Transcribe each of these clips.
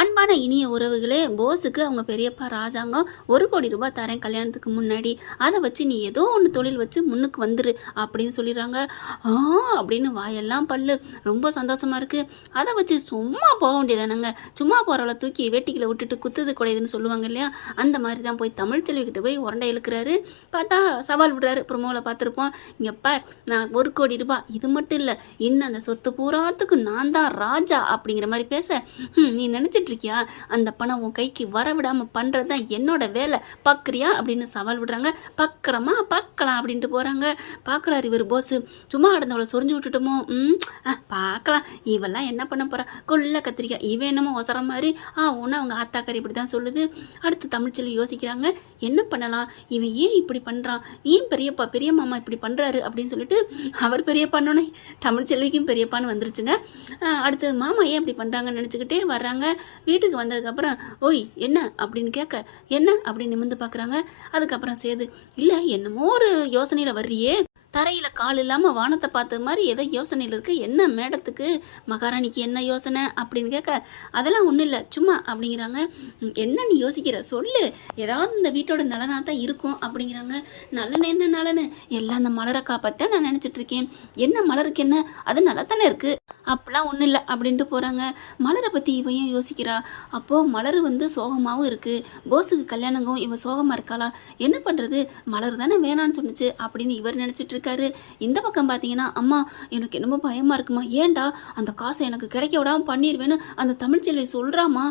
அன்பான இனிய உறவுகளே போஸுக்கு அவங்க பெரியப்பா ராஜாங்கம் ஒரு கோடி ரூபாய் தரேன் கல்யாணத்துக்கு முன்னாடி. அதை வச்சு நீ ஏதோ ஒன்று தொழில் வச்சு முன்னுக்கு வந்துரு அப்படின்னு சொல்லிடுறாங்க. ஆ அப்படின்னு வாயெல்லாம் பல்லு. ரொம்ப சந்தோஷமா இருக்குது அதை வச்சு சும்மா போக வேண்டியதானங்க. சும்மா போகிறவளை தூக்கி வேட்டிக்கில் விட்டுட்டு குத்துது குடையுதுன்னு சொல்லுவாங்க இல்லையா? அந்த மாதிரி தான் போய் தமிழ் செல்விக்கிட்ட போய் உரண்டை இழுக்கிறாரு. பார்த்தா சவால் விடுறாரு. ப்ரொமோவில் பார்த்துருப்போம். இங்கேப்பா நான் ஒரு கோடி ரூபாய். இது மட்டும் இல்லை இன்னும் அந்த சொத்து பூராத்துக்கு நான் தான் ராஜா அப்படிங்கிற மாதிரி பேச நீ நினச்சிட்டு இருக்கியா அந்த பணம் உன் கைக்கு வர விடாமல் பண்ணுறது தான் என்னோட வேலை. பார்க்குறியா அப்படின்னு சவால் விடுறாங்க. பக்கிறமா? பார்க்கலாம் அப்படின்ட்டு போகிறாங்க பார்க்குறாரு இவர் போஸ் சும்மா கிடந்தவளை சொரிஞ்சு விட்டுட்டோமோ? ம் ஆ, பார்க்கலாம் இவெல்லாம் என்ன பண்ண போகிறா கொள்ள கத்திரிக்காய் இவன் என்னமோ ஒசர மாதிரி. ஆ ஒன்று அவங்க ஆத்தாக்காரி இப்படி தான் சொல்லுது. அடுத்து தமிழ்ச்செல்வி யோசிக்கிறாங்க. என்ன பண்ணலாம்? இவன் ஏன் இப்படி பண்ணுறான் ஏன் பெரியப்பா பெரிய மாமா இப்படி பண்ணுறாரு அப்படின்னு சொல்லிட்டு அவர் பெரியப்பான்னொன்னே தமிழ்ச்செல்விக்கும் பெரியப்பான்னு வந்துருச்சுங்க. அடுத்து மாமா ஏன் இப்படி பண்ணுறாங்கன்னு நினச்சிக்கிட்டே வர்றாங்க. வீட்டுக்கு வந்ததுக்கப்புறம் ஓய் என்ன? அப்படின்னு கேட்க என்ன? அப்படின்னு நிமிர்ந்து பார்க்குறாங்க அதுக்கப்புறம் சேது இல்லை என்னமோ ஒரு யோசனையில் வர்றியே. தரையில் கால் இல்லாமல் வானத்தை பார்த்த மாதிரி ஏதோ யோசனையில் இருக்கு. என்ன மேடத்துக்கு? மகாராணிக்கு என்ன யோசனை? அப்படின்னு கேட்க அதெல்லாம் ஒன்றும் இல்லை. சும்மா அப்படிங்கிறாங்க. என்ன நீ யோசிக்கிற? சொல்லு. ஏதாவது இந்த வீட்டோட நலனாக தான் இருக்கும் அப்படிங்கிறாங்க. நலன் என்ன நலனு? எல்லாம் அந்த மலரை காப்பாற்ற நான் நினச்சிட்டு இருக்கேன். என்ன மலருக்கு என்ன? அது நல்லா தானே இருக்குது அப்படிலாம் ஒன்றும் இல்லை அப்படின்ட்டு போகிறாங்க மலரை பற்றி இவன் ஏன் யோசிக்கிறா? அப்போது மலர் வந்து சோகமாகவும் இருக்குது போஸுக்கு கல்யாணங்கும். இவன் சோகமாக இருக்காளா? என்ன பண்ணுறது மலர் தானே வேணான்னு சொன்னிச்சு அப்படின்னு இவர் நினச்சிட்டு இருக்காரு இந்த பக்கம் பார்த்தீங்கன்னா அம்மா எனக்கு என்னமோ பயமாக இருக்குமா? ஏன்டா அந்த காசை எனக்கு கிடைக்க விடாமல் பண்ணிடுவேன்னு அந்த தமிழ்ச்செல்வி சொல்கிறாமா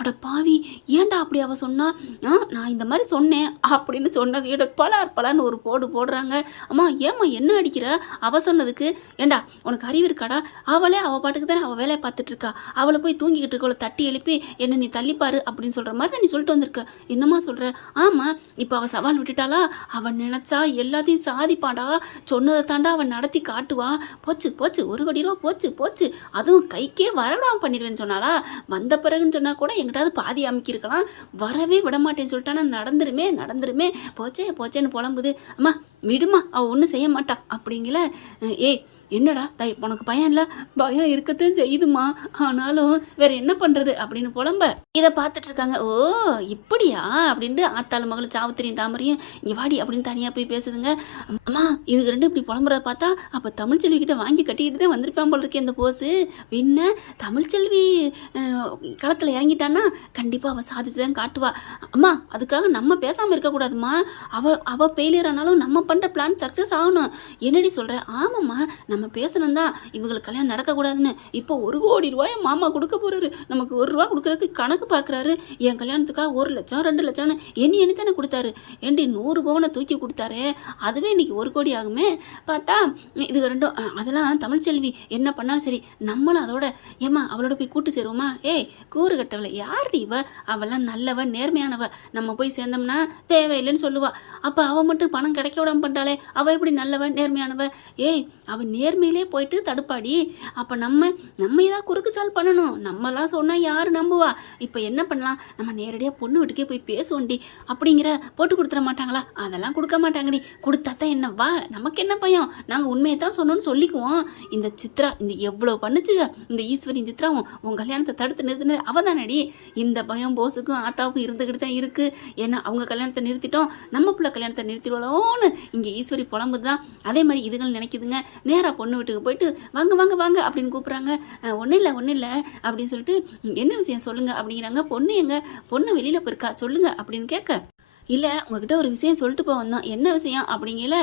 அட பாவி ஏன்டா அப்படி அவ சொன்னா? ஆ நான் இந்த மாதிரி சொன்னேன் அப்படின்னு சொன்ன கையோட பலார் பலான்னு ஒரு போடு போடுறாங்க. அம்மா ஏம்மா என்ன அடிக்கிற? அவ சொன்னதுக்கு ஏண்டா உனக்கு அறிவு இருக்காடா? அவளே அவள் பாட்டுக்கு தானே அவள் வேலையை பார்த்துட்டு இருக்கா அவளை போய் தூங்கிக்கிட்டு இருக்கவளை தட்டி எழுப்பி என்ன நீ தள்ளிப்பாரு அப்படின்னு சொல்கிற மாதிரி தான் நீ சொல்லிட்டு வந்திருக்க. என்னம்மா சொல்கிற ஆமாம் இப்போ அவள் சவால் விட்டுட்டாளா? அவன் நினச்சா எல்லாத்தையும் சாதிப்பாடா? சொன்னதை தாண்டா அவன் நடத்தி காட்டுவா போச்சு போச்சு ஒரு கோடி ரூபா போச்சு போச்சு. அதுவும் கைக்கே வரவிடாம பண்ணிடுவேன்னு சொன்னாளா? வந்த பிறகுன்னு சொன்னால் கூட எங்கிட்டாவது பாதி அமைக்கிருக்கலாம் வரவே விட மாட்டேன்னு சொல்லிட்டானா நடந்துருமே நடந்துருமே. போச்சே போச்சேன்னு புலம்புது. அம்மா விடுமா அவள் ஒன்றும் செய்ய மாட்டா. அப்படிங்கள ஏய் என்னடா தை உனக்கு பயம் இல்லை பயம் இருக்கத்தான் செய்யுதுமா? ஆனாலும் வேற என்ன பண்ணுறது அப்படின்னு புலம்ப. இதை பார்த்துட்டு இருக்காங்க ஓ இப்படியா? அப்படின்ட்டு ஆத்தாள் மகளும் சாவுத்திரியும் தாமரையும் இங்கே வாடி அப்படின்னு தனியாக போய் பேசுதுங்க. அம்மா இது ரெண்டு இப்படி புலம்புறத பார்த்தா அப்போ தமிழ்ச்செல்வி கிட்ட வாங்கி கட்டிக்கிட்டு தான் வந்திருப்பான் போல இருக்கேன் இந்த போஸு. பின்ன தமிழ்ச்செல்வி களத்தில் இறங்கிட்டான்னா கண்டிப்பாக அவள் சாதிச்சு தான் காட்டுவா. அம்மா அதுக்காக நம்ம பேசாமல் இருக்கக்கூடாதும்மா அவள் அவள் ஃபெயிலியர் ஆனாலும் நம்ம பண்ணுற பிளான் சக்ஸஸ் ஆகணும். என்னடி சொல்கிற ஆமாம்மா நம்ம நம்ம பேசணும் தான் இவங்களுக்கு கல்யாணம் நடக்கக்கூடாதுன்னு. இப்போ ஒரு கோடி ரூபாயை மாமா கொடுக்க போகிறாரு நமக்கு ஒரு ரூபா கொடுக்குறதுக்கு கணக்கு பார்க்குறாரு என் கல்யாணத்துக்காக ஒரு லட்சம் ரெண்டு லட்சம்னு எண்ணி எண்ணி தானே கொடுத்தாரு. ஏண்டி நூறு பவனை தூக்கி கொடுத்தாரு? அதுவே இன்றைக்கி ஒரு கோடி ஆகுமே. பார்த்தா இது ரெண்டும் அதெல்லாம் தமிழ்ச்செல்வி என்ன பண்ணாலும் சரி நம்மளும் அதோட ஏம்மா அவளோட போய் கூட்டு சேருவோமா? ஏய் கூறு கட்டவளை. யார்டி இவ? அவெல்லாம் நல்லவ நேர்மையானவ. நம்ம போய் சேர்ந்தோம்னா தேவையில்லைன்னு சொல்லுவா. அப்போ அவள் மட்டும் பணம் கிடைக்க விடாம பண்ணுறாளே அவள் எப்படி நல்லவ நேர்மையானவ? ஏய் அவள் நேர் நேர்மையிலே போயிட்டு தடுப்பாடி. அப்போ நம்ம நம்ம ஏதாவது குறுக்கு சால் பண்ணணும். நம்மலாம் சொன்னால் யார் நம்புவா? இப்போ என்ன பண்ணலாம்? நம்ம நேரடியாக பொண்ணு வீட்டுக்கே போய் பேசுவோண்டி. அப்படிங்கிற போட்டு கொடுத்துட மாட்டாங்களா? அதெல்லாம் கொடுக்க மாட்டாங்கடி. கொடுத்தா தான் என்ன? வா நமக்கு என்ன பயம்? நாங்கள் உண்மையை தான் சொன்னோன்னு சொல்லிக்குவோம். இந்த சித்ரா இந்த எவ்வளோ பண்ணுச்சுங்க இந்த ஈஸ்வரி சித்ராவும் உன் கல்யாணத்தை தடுத்து நிறுத்தினது அவ தானடி. இந்த பயம் போஸுக்கும் ஆத்தாவுக்கும் இருந்துக்கிட்டு தான் இருக்குது ஏன்னா அவங்க கல்யாணத்தை நிறுத்திட்டோம். நம்ம பிள்ளை கல்யாணத்தை நிறுத்திடுவோம்னு இங்கே ஈஸ்வரி புலம்புது. தான் அதே மாதிரி இதுகள் நினைக்குதுங்க. நேராக பொண்ணு வீட்டுக்கு போயிட்டு வாங்க வாங்க வாங்க அப்படின்னு கூப்பிட்றாங்க. ஒன்றும் இல்லை ஒன்றும் இல்லை அப்படின்னு சொல்லிட்டு என்ன விஷயம்? சொல்லுங்கள் அப்படிங்கிறாங்க. பொண்ணு எங்க? பொண்ணு வெளியில் போயிருக்கா? சொல்லுங்கள் அப்படின்னு கேட்க இல்லை உங்ககிட்ட ஒரு விஷயம் சொல்லிட்டு போக வந்தோம் என்ன விஷயம்? அப்படிங்கல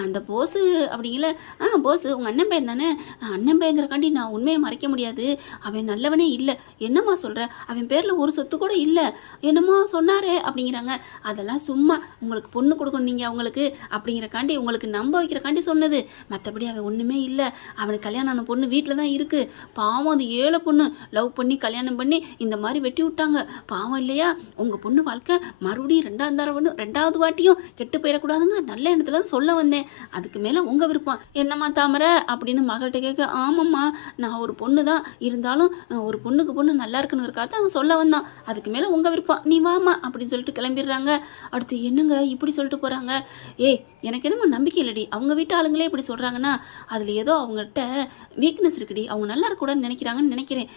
அந்த போஸு அப்படிங்கல ஆ போஸு உங்கள் அண்ணன் பையன் தானே? அண்ணன் பையங்கிறக்காண்டி நான் உண்மையை மறைக்க முடியாது. அவன் நல்லவனே இல்லை. என்னம்மா சொல்கிற அவன் பேரில் ஒரு சொத்து கூட இல்லை. என்னமோ சொன்னாரே? அப்படிங்கிறாங்க. அதெல்லாம் சும்மா உங்களுக்கு பொண்ணு கொடுக்கணும் நீங்கள் அவங்களுக்கு அப்படிங்கிறக்காண்டி உங்களுக்கு நம்ப வைக்கிறக்காண்டி சொன்னது. மற்றபடி அவன் ஒன்றுமே இல்லை. அவனுக்கு கல்யாணம் ஆன பொண்ணு வீட்டில் தான் இருக்குது பாவம் அது ஏழை பொண்ணு லவ் பண்ணி கல்யாணம் பண்ணி இந்த மாதிரி வெட்டி விட்டாங்க. பாவம் இல்லையா? உங்கள் பொண்ணு வாழ்க்கை மறுபடியும் ரெண்டாம் ஒன்று ரெண்டாவது வாட்டியும் கெட்டு போயிடக்கூடாதுங்கிற நல்ல எண்ணத்துல தான் சொல்ல வந்தேன். அதுக்கு மேலே உங்கள் விருப்பம். என்னம்மா தாமரை? அப்படின்னு மகள்கிட்ட கேட்க ஆமாம்மா நான் ஒரு பொண்ணு தான். இருந்தாலும் ஒரு பொண்ணுக்கு பொண்ணு நல்லா இருக்குன்னு இருக்காது அவன் சொல்ல வந்தான். அதுக்கு மேலே உங்கள் விருப்பம். நீ வாமா அப்படின்னு சொல்லிட்டு கிளம்பிடுறாங்க. அடுத்து என்னங்க இப்படி சொல்லிட்டு போகிறாங்க ஏய் எனக்கு என்னமோ நம்பிக்கை இல்லடி. அவங்க வீட்டு ஆளுங்களே இப்படி சொல்கிறாங்கன்னா அதில் ஏதோ அவங்ககிட்ட வீக்னஸ் இருக்குடி. அவங்க நல்லா இருக்கக்கூடாதுன்னு நினைக்கிறாங்கன்னு நினைக்கிறேன்.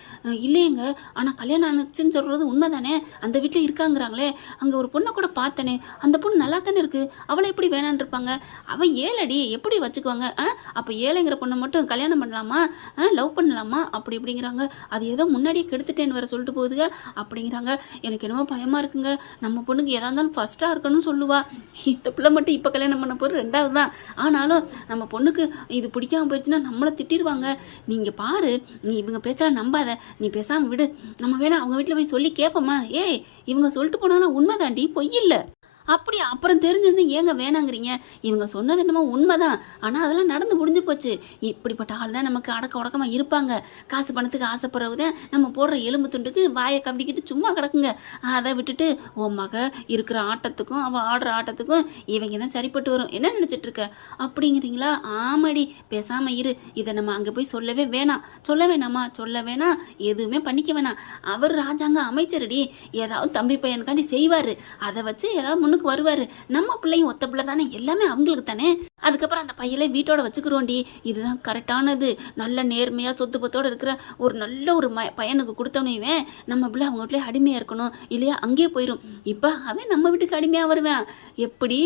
இல்லையங்க இல்லையேங்க. ஆனால் கல்யாணம் ஆனச்சுன்னு சொல்கிறது உண்மை தானே அந்த வீட்டில் இருக்காங்கிறாங்களே. அங்கே ஒரு பொண்ணை கூட பார்த்தேன். அந்த பொண்ணு நல்லா தானே இருக்குது அவளை எப்படி வேணான்னு இருப்பாங்க? அவள் ஏழடி எப்படி வச்சுக்குவாங்க? ஆ? அப்போ ஏழைங்கிற பொண்ணை மட்டும் கல்யாணம் பண்ணலாமா? ஆ? லவ் பண்ணலாமா? அப்படி இப்படிங்கிறாங்க. அது ஏதோ முன்னாடியே கெடுத்துட்டேன்னு வேற சொல்லிட்டு போகுதுங்க. அப்படிங்கிறாங்க. எனக்கு என்னமோ பயமாக இருக்குங்க. நம்ம பொண்ணுக்கு எதா இருந்தாலும் ஃபஸ்ட்டாக இருக்கணும்னு சொல்லுவா. இந்த பிள்ளை மட்டும் இப்போ கல்யாணம் பண்ண போகிறது ரெண்டாவது தான். ஆனாலும் நம்ம பொண்ணுக்கு இது பிடிக்காம போயிடுச்சுன்னா நம்மளை திட்டிடுவாங்க நீங்கள் பாரு. நீ இவங்க பேச்செல்லாம் நம்பாத. நீ பேசாமல் விடு. நம்ம வேணா அவங்க வீட்டில் போய் சொல்லி கேட்போமா ஏய் இவங்க சொல்லிட்டு போனாலும் உண்மைதாண்டி பொய் இல்லை. அப்படி அப்புறம் தெரிஞ்சிருந்து ஏங்க வேணாங்கிறீங்க? இவங்க சொன்னது என்னமோ உண்மைதான். ஆனால் அதெல்லாம் நடந்து முடிஞ்சு போச்சு. இப்படிப்பட்ட ஆள் தான் நமக்கு அடக்க உடக்கமாக இருப்பாங்க. காசு பணத்துக்கு ஆசைப்படுறவு தான் நம்ம போடுற எலும்பு துண்டுக்கு வாயை கவிக்கிட்டு சும்மா கிடக்குங்க. அதை விட்டுட்டு உன் மக இருக்கிற ஆட்டத்துக்கும் அவள் ஆடுற ஆட்டத்துக்கும் இவங்க தான் சரிப்பட்டு வரும். என்ன நினச்சிட்டு இருக்க? அப்படிங்கிறீங்களா? ஆமாடி. பேசாமல் இரு. இதை நம்ம அங்கே போய் சொல்லவே வேணாம். சொல்ல வேணாமா? சொல்ல வேணாம் எதுவுமே பண்ணிக்க வேணாம். அவர் ராஜாங்க அமைச்சரடி. ஏதாவது தம்பி பையனுக்காண்டி செய்வார். அதை வச்சு ஏதாவது பொண்ணுக்கு வருவார். நம்ம பிள்ளையும் ஒத்த பிள்ளை தானே? எல்லாமே அவங்களுக்கு தானே? அதுக்கப்புறம் அந்த பையலை வீட்டோட வச்சுக்கிறோண்டி. இதுதான் கரெக்டானது. நல்ல நேர்மையாக சொத்து பத்தோடு இருக்கிற ஒரு நல்ல ஒரு ம பையனுக்கு கொடுத்தவனையுமே நம்ம பிள்ளை அவங்க வீட்டிலே அடிமையாக இருக்கணும். இல்லையா? அங்கேயே போயிடும் இப்போ அவன் நம்ம வீட்டுக்கு அடிமையாக வருவேன். எப்படி?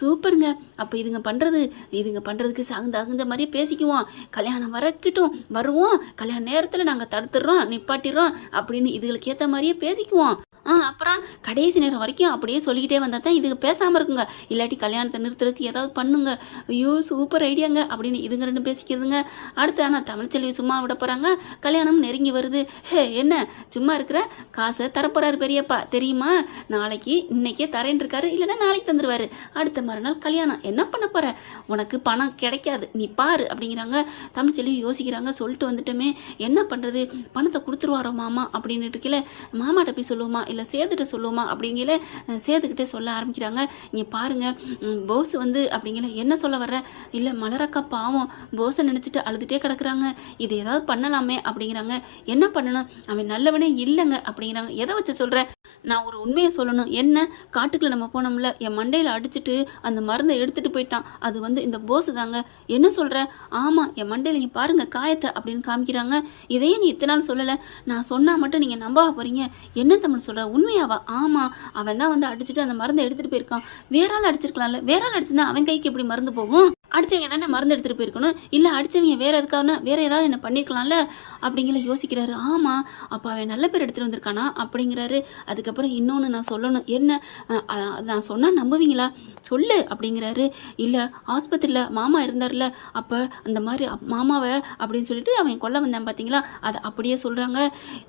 சூப்பருங்க. அப்போ இதுங்க பண்ணுறது இதுங்க பண்ணுறதுக்கு சகுந்த அகுந்த மாதிரியே பேசிக்குவோம். கல்யாணம் வரக்கிட்டும் வருவோம். கல்யாண நேரத்தில் நாங்கள் தடுத்துடுறோம் நிப்பாட்டிடுறோம் அப்படின்னு இதுகளுக்கு ஏற்ற மாதிரியே பேசிக்குவோம். அப்புறம் கடைசி நேரம் வரைக்கும் அப்படியே சொல்லிக்கிட்டே வந்தால் தான் இதுங்க பேசாமல் இருக்குங்க. இல்லாட்டி கல்யாணத்தை நிறுத்துறதுக்கு ஏதாவது பண்ணுங்க. ஐயோ சூப்பர் ஐடியாங்க அப்படின்னு இதுங்க ரெண்டும் பேசிக்கிறதுங்க. அடுத்து ஆனால் தமிழ்ச்செல்வி சும்மா விட போகிறாங்க கல்யாணம் நெருங்கி வருது. ஹே என்ன? சும்மா இருக்கிற? காசை தரப்போறாரு பெரியப்பா. தெரியுமா? நாளைக்கு இன்னைக்கே தரேன் இருக்காரு. இல்லைன்னா நாளைக்கு தந்துடுவாரு அடுத்த மறுநாள் கல்யாணம். என்ன பண்ண போற? உனக்கு பணம் கிடைக்காது. நீ பாரு அப்படிங்கிறாங்க. தமிழ்ச்செல்வி யோசிக்கிறாங்க. சொல்லிட்டு வந்துட்டோமே. என்ன பண்ணுறது பணத்தை கொடுத்துருவாரோ மாமா அப்படின்னு இருக்கல மாமாட்ட போய் சொல்லுவோமா? இல்லை சேர்த்துட்டு சொல்லுவோமா? அப்படிங்கிற சேர்த்துக்கிட்டே சொல்ல ஆரம்பிக்கிறாங்க. இங்கே பாருங்கள் போஸ் வந்து அப்படிங்கிற என்ன சொல்ல வர்ற? இல்லை மலரக்கா பாவம் போஸை நினச்சிட்டு அழுதுகிட்டே கிடக்குறாங்க. இது ஏதாவது பண்ணலாமே அப்படிங்கிறாங்க. என்ன பண்ணணும்? அவன் நல்லவனே இல்லைங்க அப்படிங்கிறாங்க. எதை வச்சு சொல்கிற நான் ஒரு உண்மையை சொல்லணும். என்ன? காட்டுக்குள்ள நம்ம போனோம்ல என் மண்டையில் அடிச்சிட்டு அந்த மருந்தை எடுத்துகிட்டு போயிட்டான். அது வந்து இந்த போஸ் தாங்க. என்ன சொல்கிற ஆமாம் என் மண்டையில் நீங்கள் பாருங்க காயத்தை அப்படின்னு காமிக்கிறாங்க. இதையே நீ இத்தனை நாள் சொல்லலை. நான் சொன்னால் மட்டும் நீங்கள் நம்ப போறீங்க. என்ன தமிழ் சொல்கிற சொல்கிறா உண்மையாவா? ஆமாம் அவன் தான் வந்து அடிச்சுட்டு அந்த மருந்தை எடுத்துகிட்டு போயிருக்கான். வேற ஆள் அடிச்சிருக்கலாம்ல. வேற ஆள் அடிச்சிருந்தா அவன் கைக்கு எப்படி மருந்து போகும்? அடிச்சவங்க தானே மருந்து எடுத்துகிட்டு போயிருக்கணும். இல்லை அடித்தவங்க வேறு எதுக்காகனா வேறு ஏதாவது என்ன பண்ணிருக்கலாம்ல அப்படிங்கிற யோசிக்கிறாரு. ஆமாம் அப்போ அவன் நல்ல பேர் எடுத்துகிட்டு வந்திருக்கானா? அப்படிங்கிறாரு. அதுக்கப்புறம் இன்னொன்று நான் சொல்லணும். என்ன? நான் சொன்னால் நம்புவீங்களா? சொல்லு அப்படிங்கிறாரு. இல்லை ஆஸ்பத்திரியில் மாமா இருந்தார்ல அப்போ அந்த மாதிரி மாமாவை அப்படின்னு சொல்லிட்டு அவன் கொல்ல வந்தான் பார்த்தீங்களா அதை அப்படியே சொல்கிறாங்க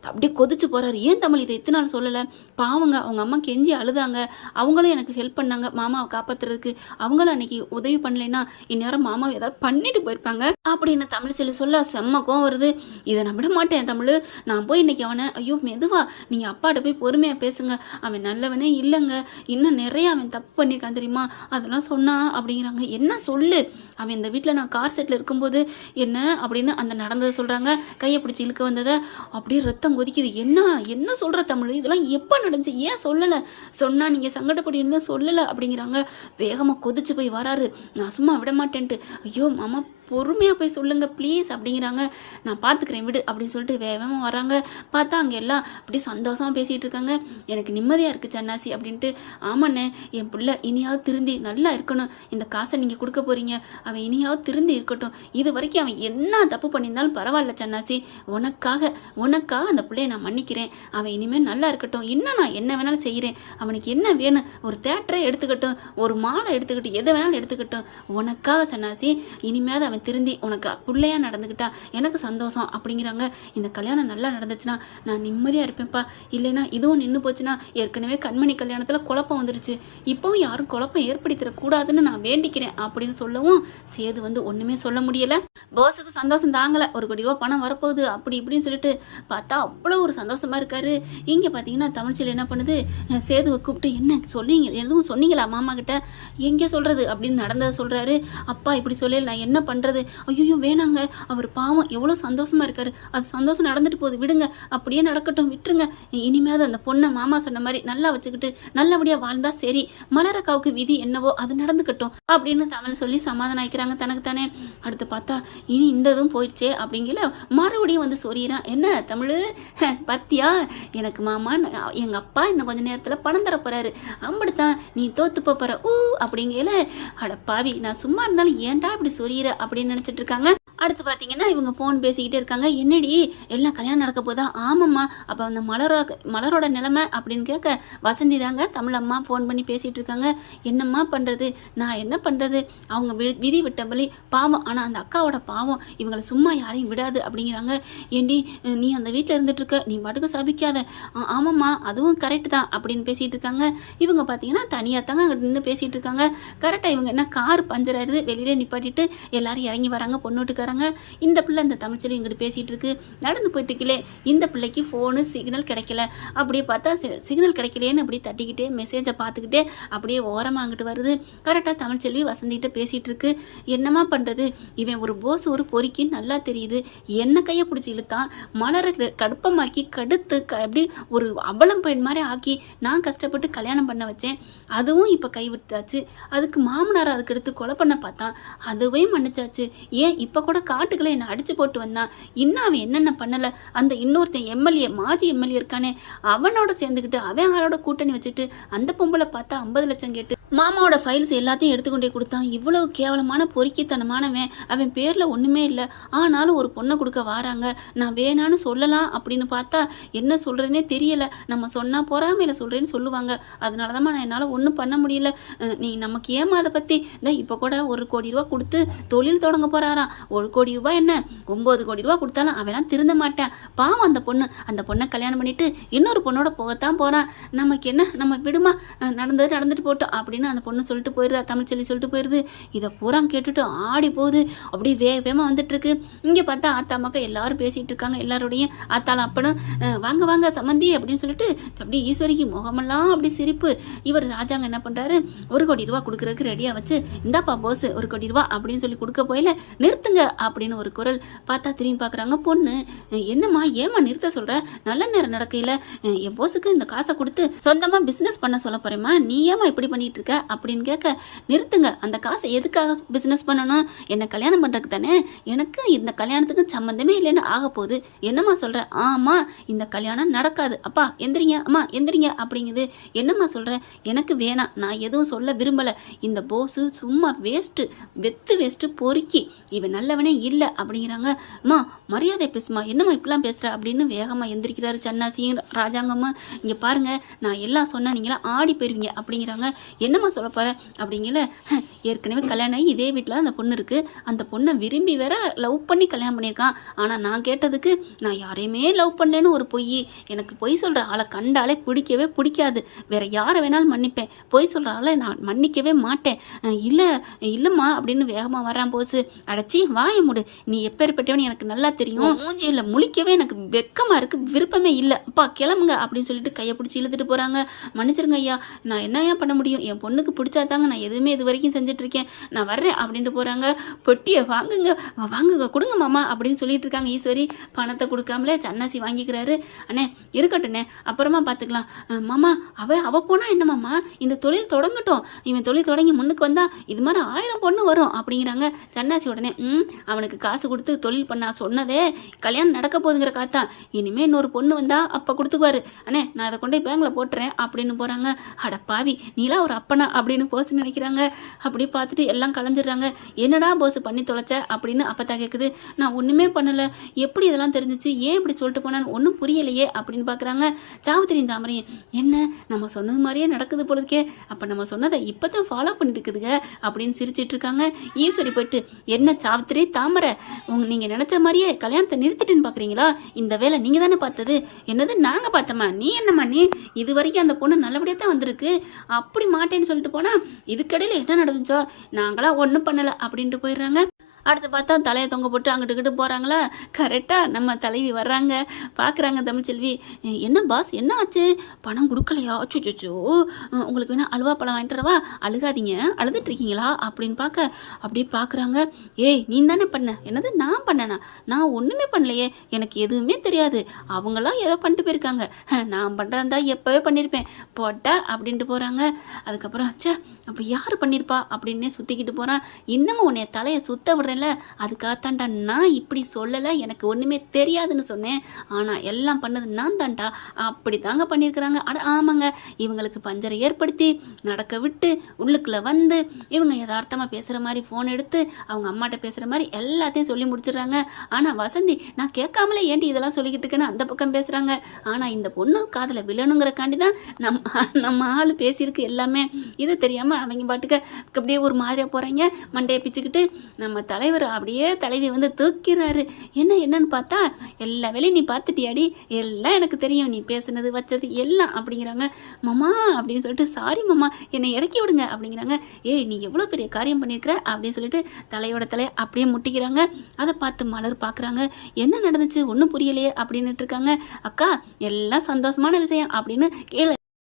அப்படியே கொதிச்சு போகிறாரு ஏன் தமிழ் இதை இத்தனை நாள் சொல்லலை? பாவங்க அவங்க அம்மா கெஞ்சி அழுதாங்க. அவங்களும் எனக்கு ஹெல்ப் பண்ணாங்க. மாமாவை காப்பாத்துறதுக்கு. அவங்களும் அன்னைக்கு உதவி பண்ணலைன்னா இந்நேரம் மாமா ஏதாவது பண்ணிட்டு போயிருப்பாங்க அப்படின்னு தமிழ் செல்வி சொல்ல செம்ம வருது. இதை நான் விட மாட்டேன் தமிழ். நான் போய் இன்னைக்கு அவனை ஐயோ மெதுவா நீங்கள் அப்பாட்ட போய் பொறுமையாக பேசுங்க. அவன் நல்லவனே இல்லைங்க. இன்னும் நிறைய அவன் தப்பு பண்ணியிருக்கான் தெரியுமா? அதெல்லாம் சொன்னா அப்படிங்கிறாங்க. என்ன சொல்லு? அவன் இந்த வீட்டில் நான் கார் செட்டில் இருக்கும்போது என்ன? அப்படின்னு அந்த நடந்ததை சொல்கிறாங்க கையை பிடிச்சி இழுக்க வந்ததை. அப்படியே ரத்தம் கொதிக்குது. என்ன? என்ன சொல்கிற தமிழ்? இதெல்லாம் எப்போ நடந்துச்சு? ஏன் சொல்லலை? சொன்னால் நீங்கள் சங்கடப்படி இருந்தால் சொல்லலை அப்படிங்கிறாங்க. வேகமாக கொதிச்சு போய் வராரு. நான் சும்மா விட மாட்டேன்ட்டு ஐயோ மாமா பொறுமையாக போய் சொல்லுங்கள் ப்ளீஸ் அப்படிங்கிறாங்க. நான் பார்த்துக்கிறேன் விடு அப்படின்னு சொல்லிட்டு வேகமாக வராங்க. பார்த்தா அங்கே எல்லாம் அப்படியே சந்தோஷமாக பேசிகிட்டு இருக்காங்க. எனக்கு நிம்மதியாக இருக்குது சன்னாசி அப்படின்ட்டு. ஆமாண்ணே என் பிள்ளை இனியாவது திருந்தி நல்லா இருக்கணும். இந்த காசை நீங்கள் கொடுக்க போகிறீங்க அவன் இனியாவது திருந்தி இருக்கட்டும். இது வரைக்கும் அவன் என்ன தப்பு பண்ணியிருந்தாலும் பரவாயில்ல சன்னாசி. உனக்காக உனக்காக அந்த பிள்ளைய நான் மன்னிக்கிறேன். அவன் இனிமேல் நல்லா இருக்கட்டும். இன்னும் நான் என்ன வேணாலும் செய்கிறேன் அவனுக்கு என்ன வேணும்? ஒரு தேட்டரை எடுத்துக்கட்டும். ஒரு மாலை எடுத்துக்கட்டும். எதை வேணாலும் எடுத்துக்கட்டும். உனக்காக சன்னாசி. இனிமேல் அவன் அவன் திருந்தி உனக்கு பிள்ளையா நடந்துக்கிட்டா எனக்கு சந்தோஷம் அப்படிங்கிறாங்க. இந்த கல்யாணம் நல்லா நடந்துச்சுன்னா நான் நிம்மதியாக இருப்பேன்ப்பா. இல்லைன்னா இதுவும் நின்று போச்சுன்னா ஏற்கனவே கண்மணி கல்யாணத்தில் குழப்பம் வந்துருச்சு. இப்போவும் யாரும் குழப்பம் ஏற்படுத்திடக்கூடாதுன்னு நான் வேண்டிக்கிறேன் அப்படின்னு சொல்லவும் சேது வந்து ஒன்றுமே சொல்ல முடியலை. போஸுக்கு சந்தோஷம் தாங்கலை. ஒரு கோடி ரூபா பணம் வரப்போகுது அப்படி இப்படின்னு சொல்லிட்டு பார்த்தா அவ்வளோ ஒரு சந்தோஷமா இருக்காரு. இங்கே பார்த்தீங்கன்னா தமிழ்ச்சியில் என்ன பண்ணுது? சேதுவை கூப்பிட்டு என்ன சொல்றீங்க எதுவும் சொன்னீங்களா மாமா கிட்ட எங்கே சொல்கிறது அப்படின்னு நடந்ததை சொல்கிறாரு அப்பா இப்படி சொல்லி நான் என்ன பண்ணுறேன் பண்ணுறது ஐயோ வேணாங்க. அவர் பாவம் எவ்வளோ சந்தோஷமா இருக்காரு. அது சந்தோஷம் நடந்துட்டு போகுது. விடுங்க. அப்படியே நடக்கட்டும். விட்டுருங்க. இனிமேல் அந்த பொண்ணை மாமா சொன்ன மாதிரி நல்லா வச்சுக்கிட்டு நல்லபடியாக வாழ்ந்தா சரி. மலரக்காவுக்கு விதி என்னவோ அது நடந்துக்கட்டும் அப்படின்னு தமிழ் சொல்லி சமாதானம் ஆயிக்கிறாங்க தனக்கு தானே அடுத்து பார்த்தா இனி இந்த இதுவும் போயிடுச்சே அப்படிங்கிற மறுபடியும் வந்து சொரியிறான் என்ன தமிழ்? பத்தியா? எனக்கு மாமா எங்கள் அப்பா இன்னும் கொஞ்சம் நேரத்தில் பணம் தர போகிறாரு அம்படுத்தான். நீ தோத்து போற. ஊ அப்படிங்கல அட பாவி நான் சும்மா இருந்தாலும் ஏன்டா இப்படி சொரியிற அப்படின்னு நினச்சிட்டு இருக்காங்க. அடுத்து பார்த்தீங்கன்னா இவங்க ஃபோன் பேசிக்கிட்டே இருக்காங்க. என்னடி? எல்லாம் கல்யாணம் நடக்க போதா? ஆமாம்மா. அப்போ அந்த மலரோட மலரோட நிலைமை அப்படின்னு கேட்க வசந்தி தாங்க தமிழம்மா ஃபோன் பண்ணி பேசிகிட்டு இருக்காங்க. என்னம்மா பண்ணுறது நான் என்ன பண்ணுறது அவங்க வி விதி விட்டபடி பாவம். ஆனால் அந்த அக்காவோட பாவம் இவங்களை சும்மா யாரையும் விடாது அப்படிங்கிறாங்க. ஏண்டி நீ அந்த வீட்டில் இருந்துட்டு இருக்க. நீ பாட்டுக்கு சபிக்காத. ஆமாம்மா. அதுவும் கரெக்டு தான் அப்படின்னு பேசிகிட்டு இருக்காங்க. இவங்க பார்த்தீங்கன்னா தனியாக தாங்க அங்கே நின்று பேசிகிட்டு இருக்காங்க. கரெக்டாக இவங்க என்ன கார் பஞ்சர் ஆயிடுது. வெளியிலே நிப்பாட்டிட்டு எல்லாரும் இறங்கி வராங்க. பொண்ணு வீட்டுக்காரங்க இந்த பிள்ளை இந்த தமிழ்ச்செல்வி இங்கிட்டு பேசிகிட்டு இருக்கு. நடந்து போயிட்டுருக்கலே இந்த பிள்ளைக்கு ஃபோனு சிக்னல் கிடைக்கல. அப்படியே பார்த்தா சிக்னல் கிடைக்கலையேன்னு அப்படி தட்டிக்கிட்டே மெசேஜை பார்த்துக்கிட்டே அப்படியே ஓரமாக அங்கிட்டு வருது. கரெக்டாக தமிழ்ச்செல்வி வசந்திகிட்ட பேசிகிட்டு இருக்கு. என்னம்மா பண்ணுறது இவன் ஒரு போஸ் ஒரு பொறிக்கின்னு நல்லா தெரியுது. என்ன கையை பிடிச்சி இழுத்தான்? மலரை கடுப்பமாக்கி கடுத்து க அப்படி ஒரு அபலம் பெண் மாதிரி ஆக்கி நான் கஷ்டப்பட்டு கல்யாணம் பண்ண வச்சேன். அதுவும் இப்போ கைவிட்டாச்சு அதுக்கு மாமனார் அதுக்கு எடுத்து கொலை பண்ண பார்த்தான். அதுவே மன்னிச்சாச்சு. ஏன் இப்போ கூட காட்டுக்குள்ள என்னை அடிச்சு போட்டு வந்தான் இன்னும் அவன் என்னென்ன பண்ணலை? அந்த இன்னொருத்தன் எம்எல்ஏ மாஜி எம்எல்ஏ இருக்கானே அவனோட சேர்ந்துக்கிட்டு அவன் ஆளோட கூட்டணி வச்சுட்டு அந்த பொம்பளை பார்த்தா ஐம்பது லட்சம் கேட்டு மாமாவோட ஃபைல்ஸ் எல்லாத்தையும் எடுத்துக்கொண்டே கொடுத்தான் இவ்வளவு கேவலமான பொறுக்கித்தனமானவன் அவன் பேரில் ஒன்றுமே இல்லை. ஆனாலும் ஒரு பொண்ணை கொடுக்க வாராங்க. நான் வேணான்னு சொல்லலாம் அப்படின்னு பார்த்தா என்ன சொல்கிறதுனே தெரியலை. நம்ம சொன்னால் பொறாமையில் சொல்கிறேன்னு சொல்லுவாங்க. அதனால தான் நான் என்னால் ஒன்றும் பண்ண முடியல. நீ நமக்கு ஏமா அதை பற்றி இந்த இப்போ கூட ஒரு கோடி ரூபா கொடுத்து தொழில் தொடங்க போகிறாராம் ஒரு ஒரு கோடி ரூபாய் என்ன? ஒம்பது கோடி ரூபா கொடுத்தாலும் அவெல்லாம் திருந்த மாட்டேன் பாவம் அந்த பொண்ணு. அந்த பொண்ணை கல்யாணம் பண்ணிட்டு இன்னொரு பொண்ணோட போகத்தான் போகிறான் நமக்கு என்ன? நம்ம விடுமா? நடந்தது நடந்துட்டு போட்டோம் அப்படின்னு அந்த பொண்ணு சொல்லிட்டு போயிடுதா தமிழ் சொல்லி சொல்லிட்டு போயிருது. இதை பூரா கேட்டுட்டு ஆடி போகுது. அப்படியே வேக வேகமாக வந்துட்டுருக்கு. இங்கே பார்த்தா ஆத்தா மக்கள் எல்லாரும் பேசிகிட்டு இருக்காங்க. எல்லாரோடையும் ஆத்தாலும் அப்பனும் வாங்க வாங்க சம்மந்தி அப்படின்னு சொல்லிட்டு அப்படியே ஈஸ்வரிக்கு முகமெல்லாம் அப்படி சிரிப்பு. இவர் ராஜாங்க என்ன பண்ணுறாரு ஒரு கோடி ரூபா கொடுக்குறதுக்கு ரெடியாக வச்சு இந்தாப்பா போஸ் ஒரு கோடி ரூபா அப்படின்னு சொல்லி கொடுக்க போயில. நிறுத்துங்க. அப்படின்னு ஒரு குரல் பார்த்தா திரும்பி பார்க்குறாங்க. பொண்ணு என்னம்மா ஏம்மா நிறுத்த சொல்கிற நல்ல நேரம் நடக்கையில் என் போஸுக்கு இந்த காசை கொடுத்து சொந்தமாக பிஸ்னஸ் பண்ண சொல்ல போகிறேம்மா நீ ஏம்மா இப்படி பண்ணிகிட்டு இருக்க? அப்படின்னு கேட்க நிறுத்துங்க. அந்த காசை எதுக்காக பிஸ்னஸ் பண்ணணும்? என்னை கல்யாணம் பண்ணுறதுக்கு தானே? எனக்கு இந்த கல்யாணத்துக்கு சம்மந்தமே இல்லைன்னு ஆக போகுது. என்னம்மா சொல்கிற ஆமாம் இந்த கல்யாணம் நடக்காது. அப்பா எந்திரிங்க. அம்மா எந்திரிங்க அப்படிங்குது. என்னம்மா சொல்கிற எனக்கு வேணாம். நான் எதுவும் சொல்ல விரும்பலை. இந்த போஸு சும்மா வேஸ்ட்டு வெத்து வேஸ்ட்டு பொறுக்கி இவன் நல்லவன் இல்லை அப்படிங்கிறாங்க. அம்மா மரியாதை பேசுமா என்னம்மா இப்படிலாம் பேசுகிற அப்படின்னு வேகமாக எந்திரிக்கிறாரு சன்னாசியும் ராஜாங்கம்மா. இங்கே பாருங்கள் நான் எல்லாம் சொன்னால் நீங்களாம் ஆடி போயிருவீங்க அப்படிங்கிறாங்க. என்னம்மா சொல்ல போகிற அப்படிங்கல. ஏற்கனவே கல்யாணம் ஆகி இதே வீட்டில் அந்த பொண்ணு இருக்குது அந்த பொண்ணை விரும்பி வேற லவ் பண்ணி கல்யாணம் பண்ணியிருக்கான் ஆனால் நான் கேட்டதுக்கு நான் யாரையுமே லவ் பண்ணேன்னு ஒரு பொய். எனக்கு பொய் சொல்கிற ஆளை கண்டாலே பிடிக்கவே பிடிக்காது. வேற யாரை வேணாலும் மன்னிப்பேன். பொய் சொல்கிற ஆளை நான் மன்னிக்கவே மாட்டேன். இல்லை இல்லைம்மா அப்படின்னு வேகமாக வரான் போசு அடைச்சி வாய முடு. நீ எப்பேற்பட்டவனு எனக்கு நல்லா தெரியும். மூஞ்சியில் முழிக்கவே எனக்கு வெக்கமாக இருக்கு. விருப்பமே இல்லை. அப்பா கிளம்புங்க அப்படின்னு சொல்லிட்டு கையை பிடிச்சி இழுத்துட்டு போகிறாங்க மன்னிச்சிருங்க ஐயா. நான் என்னையா பண்ண முடியும்? என் பொண்ணுக்கு பிடிச்சாதாங்க நான் எதுவுமே இது வரைக்கும் செஞ்சுட்டு இருக்கேன் நான் வர்றேன் அப்படின்ட்டு போகிறாங்க பொட்டியை வாங்குங்க. வாங்குங்க. கொடுங்க மாமா அப்படின்னு சொல்லிட்டு இருக்காங்க ஈஸ்வரி. பணத்தை கொடுக்காமலே சன்னாசி வாங்கிக்கிறாரு. அண்ணே இருக்கட்டுண்ணே அப்புறமா பார்த்துக்கலாம். மாமா அவ அவ போனால் என்ன மாமா? இந்த தொழில் தொடங்கட்டும். இவன் தொழில் தொடங்கி முன்னுக்கு வந்தால் இது மாதிரி ஆயிரம் பொண்ணு வரும் அப்படிங்கிறாங்க சன்னாசி உடனே. ம் அவனுக்கு காசு கொடுத்து தொழில் பண்ண சொன்னதே. கல்யாணம் நடக்க போகுதுங்கிற காத்தா. இனிமேல் இன்னொரு பொண்ணு வந்தால் அப்போ கொடுத்துக்குவாரு. அண்ணே நான் அதை கொண்டு போய் பேங்கில் போட்டுறேன் அப்படின்னு போகிறாங்க அட பாவி நீலாம் ஒரு அப்பனா அப்படின்னு போச்சு நினைக்கிறாங்க. அப்படி அப்படி பார்த்துட்டு எல்லாம் கலைஞ்சிடுறாங்க. என்னடா போஸ் பண்ணி தொலைச்ச? அப்படின்னு அப்பத்தா கேட்குது நான் ஒன்றுமே பண்ணலை. எப்படி இதெல்லாம் தெரிஞ்சிச்சு? ஏன் இப்படி சொல்லிட்டு போனான்னு ஒன்றும் புரியலையே அப்படின்னு பார்க்குறாங்க சாவுத்திரியும் தாமரையும் என்ன? நம்ம சொன்னது மாதிரியே நடக்குது போல இருக்கே அப்போ நம்ம சொன்னதை இப்போ தான் ஃபாலோ பண்ணிட்டுருக்குதுங்க அப்படின்னு சிரிச்சிட்டு இருக்காங்க. ஈஸ்வரி போயிட்டு என்ன சாவித்திரி தாமரை உங்க நீங்கள் நினச்ச மாதிரியே கல்யாணத்தை நிறுத்திட்டுன்னு பார்க்குறீங்களா இந்த வேலை நீங்கள் தானே பார்த்தது. என்னது நாங்கள் பார்த்தோமா? நீ என்னம்மா நீ? இது வரைக்கும் அந்த பொண்ணு நல்லபடியாக தான் வந்திருக்கு. அப்படி மாட்டேன்னு சொல்லிட்டு போனால் இதுக்கடையில் என்ன நடந்துச்சோ? நாங்களாம் ஒன்றும் பண்ணலை அப்படின்ட்டு போயிடுறாங்க. அடுத்து பார்த்தா தலையை தொங்க போட்டு அங்கிட்டு இங்கிட்டு போகிறாங்களா கரெக்டாக நம்ம தலைவி வர்றாங்க. பார்க்குறாங்க தமிழ்ச்செல்வி. என்ன பாஸ்? என்ன ஆச்சு? பணம் கொடுக்கலையா? அச்சுச்சோ உங்களுக்கு வேணால் அல்வா பழம் வாங்கிட்டு வரவா? அழுகாதீங்க. அழுதுட்டு இருக்கீங்களா? அப்படின்னு பார்க்க அப்படியே பார்க்குறாங்க ஏய் நீ தானே பண்ண? என்னது நான் பண்ணனா? நான் ஒன்றுமே பண்ணலையே. எனக்கு எதுவுமே தெரியாது. அவங்களாம் ஏதோ பண்ணிட்டு போயிருக்காங்க. நான் பண்ணுறதா எப்போவே பண்ணியிருப்பேன் போட்டா அப்படின்ட்டு போகிறாங்க அதுக்கப்புறம் ச்சே அப்போ யார் பண்ணியிருப்பா அப்படின்னே சுற்றிக்கிட்டு போகிறான் இன்னமும் உன்னைய தலையை சுத்த விடுறேன்ல அதுக்காகத்தான்டா நான் இப்படி சொல்லலை எனக்கு ஒன்றுமே தெரியாதுன்னு சொன்னேன். ஆனால் எல்லாம் பண்ணது நான் தான்டா அப்படி தாங்க பண்ணியிருக்கிறாங்க. அட ஆமாங்க. இவங்களுக்கு பஞ்சரை ஏற்படுத்தி நடக்க விட்டு உள்ளுக்குள்ளே வந்து இவங்க யதார்த்தமாக பேசுகிற மாதிரி ஃபோன் எடுத்து அவங்க அம்மாட்ட பேசுகிற மாதிரி எல்லாத்தையும் சொல்லி முடிச்சிடுறாங்க. ஆனால் வசந்தி நான் கேட்காமலே ஏன்டி இதெல்லாம் சொல்லிக்கிட்டு இருக்கேன்னு அந்த பக்கம் பேசுகிறாங்க ஆனால் இந்த பொண்ணு காதில் விழணுங்கிறக்காண்டி தான் நம்ம நம்ம ஆள் பேசியிருக்கு எல்லாமே. இது தெரியாமல் அவங்க பாட்டுக்கு அப்படியே ஒரு மாதிரியாக போகிறாங்க மண்டையை பிச்சுக்கிட்டு நம்ம தலைவர் அப்படியே தலைவி வந்து தூக்கிறாரு. என்ன என்னன்னு பார்த்தா எல்லா வேலையும் நீ பார்த்துட்டியாடி? எல்லாம் எனக்கு தெரியும். நீ பேசுனது வச்சது எல்லாம் அப்படிங்கிறாங்க. மாமா அப்படின்னு சொல்லிட்டு சாரி மாமா என்னை இறக்கி விடுங்க அப்படிங்கிறாங்க. ஏய் நீ எவ்வளோ பெரிய காரியம் பண்ணியிருக்கிற? அப்படின்னு சொல்லிட்டு தலையோட தலையை அப்படியே முட்டிக்கிறாங்க. அதை பார்த்து மலர் பார்க்குறாங்க. என்ன நடந்துச்சு? ஒன்றும் புரியலையே அப்படின்னுட்டு இருக்காங்க. அக்கா எல்லாம் சந்தோஷமான விஷயம் அப்படின்னு கீழே